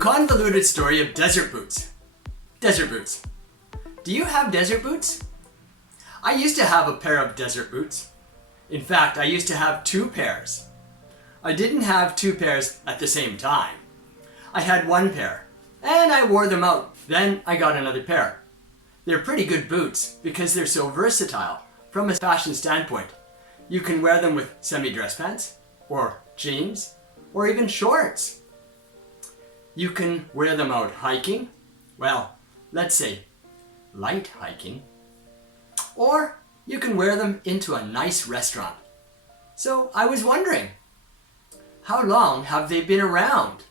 convoluted story of desert boots. Desert boots. Do you have desert boots? I used to have a pair of desert boots. In fact, I used to have 2 pairs. I didn't have 2 pairs at the same time. I had 1 pair, and I wore them out. Then I got another pair. They're pretty good boots because they're so versatile from a fashion standpoint. You can wear them with semi-dress pants, or jeans, or even shorts. You can wear them out hiking, well, let's say light hiking, or you can wear them into a nice restaurant. So I was wondering, how long have they been around?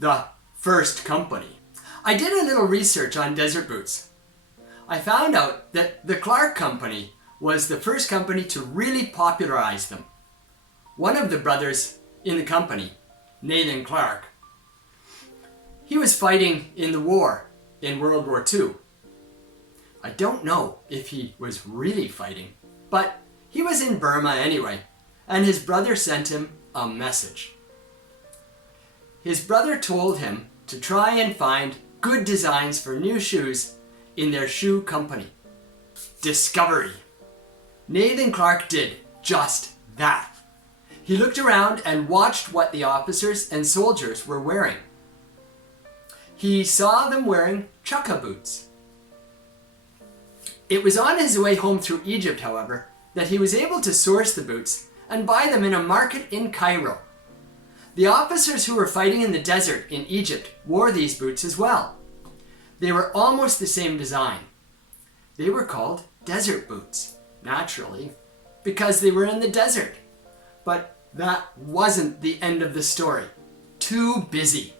The first company. I did a little research on desert boots. I found out that the Clark Company was the first company to really popularize them. One of the brothers in the company, Nathan Clark, he was fighting in the war in World War II. I don't know if he was really fighting, but he was in Burma anyway, and his brother sent him a message. His brother told him to try and find good designs for new shoes in their shoe company. Discovery. Nathan Clark did just that. He looked around and watched what the officers and soldiers were wearing. He saw them wearing chukka boots. It was on his way home through Egypt, however, that he was able to source the boots and buy them in a market in Cairo. The officers who were fighting in the desert in Egypt wore these boots as well. They were almost the same design. They were called desert boots, naturally, because they were in the desert. But that wasn't the end of the story. Too busy.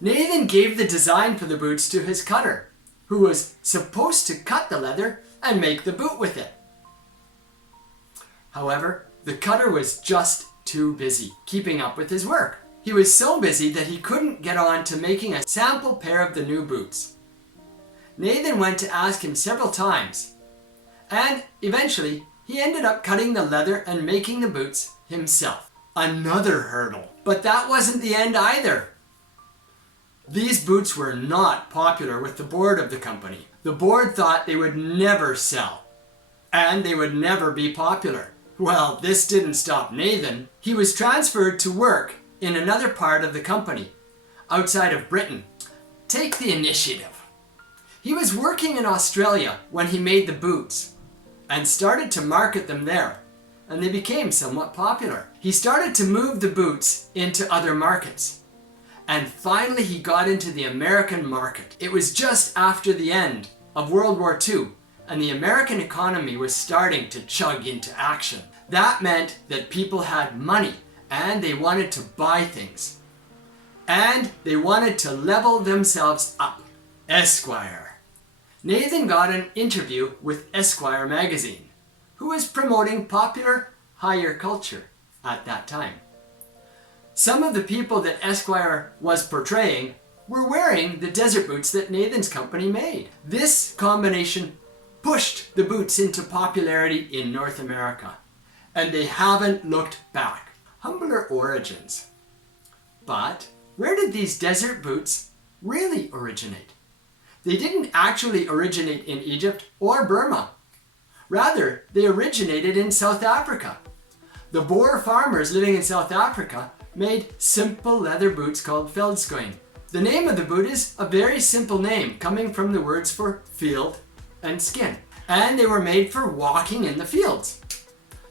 Nathan gave the design for the boots to his cutter, who was supposed to cut the leather and make the boot with it. However, the cutter was just too busy keeping up with his work. He was so busy that he couldn't get on to making a sample pair of the new boots. Nathan went to ask him several times, and eventually he ended up cutting the leather and making the boots himself. Another hurdle. But that wasn't the end either. These boots were not popular with the board of the company. The board thought they would never sell, and they would never be popular. Well, this didn't stop Nathan. He was transferred to work in another part of the company, outside of Britain. Take the initiative. He was working in Australia when he made the boots, and started to market them there, and they became somewhat popular. He started to move the boots into other markets. And finally he got into the American market. It was just after the end of World War II, and the American economy was starting to chug into action. That meant that people had money, and they wanted to buy things. And they wanted to level themselves up. Esquire. Nathan got an interview with Esquire magazine, who was promoting popular higher culture at that time. Some of the people that Esquire was portraying were wearing the desert boots that Nathan's company made. This combination pushed the boots into popularity in North America, and they haven't looked back. Humbler origins. But where did these desert boots really originate? They didn't actually originate in Egypt or Burma. Rather, they originated in South Africa. The Boer farmers living in South Africa made simple leather boots called veldschoen. The name of the boot is a very simple name coming from the words for field and skin. And they were made for walking in the fields.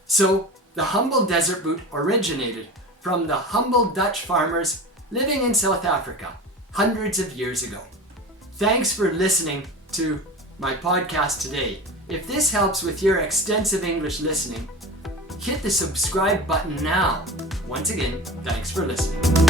So the humble desert boot originated from the humble Dutch farmers living in South Africa hundreds of years ago. Thanks for listening to my podcast today. If this helps with your extensive English listening, hit the subscribe button now. Once again, thanks for listening.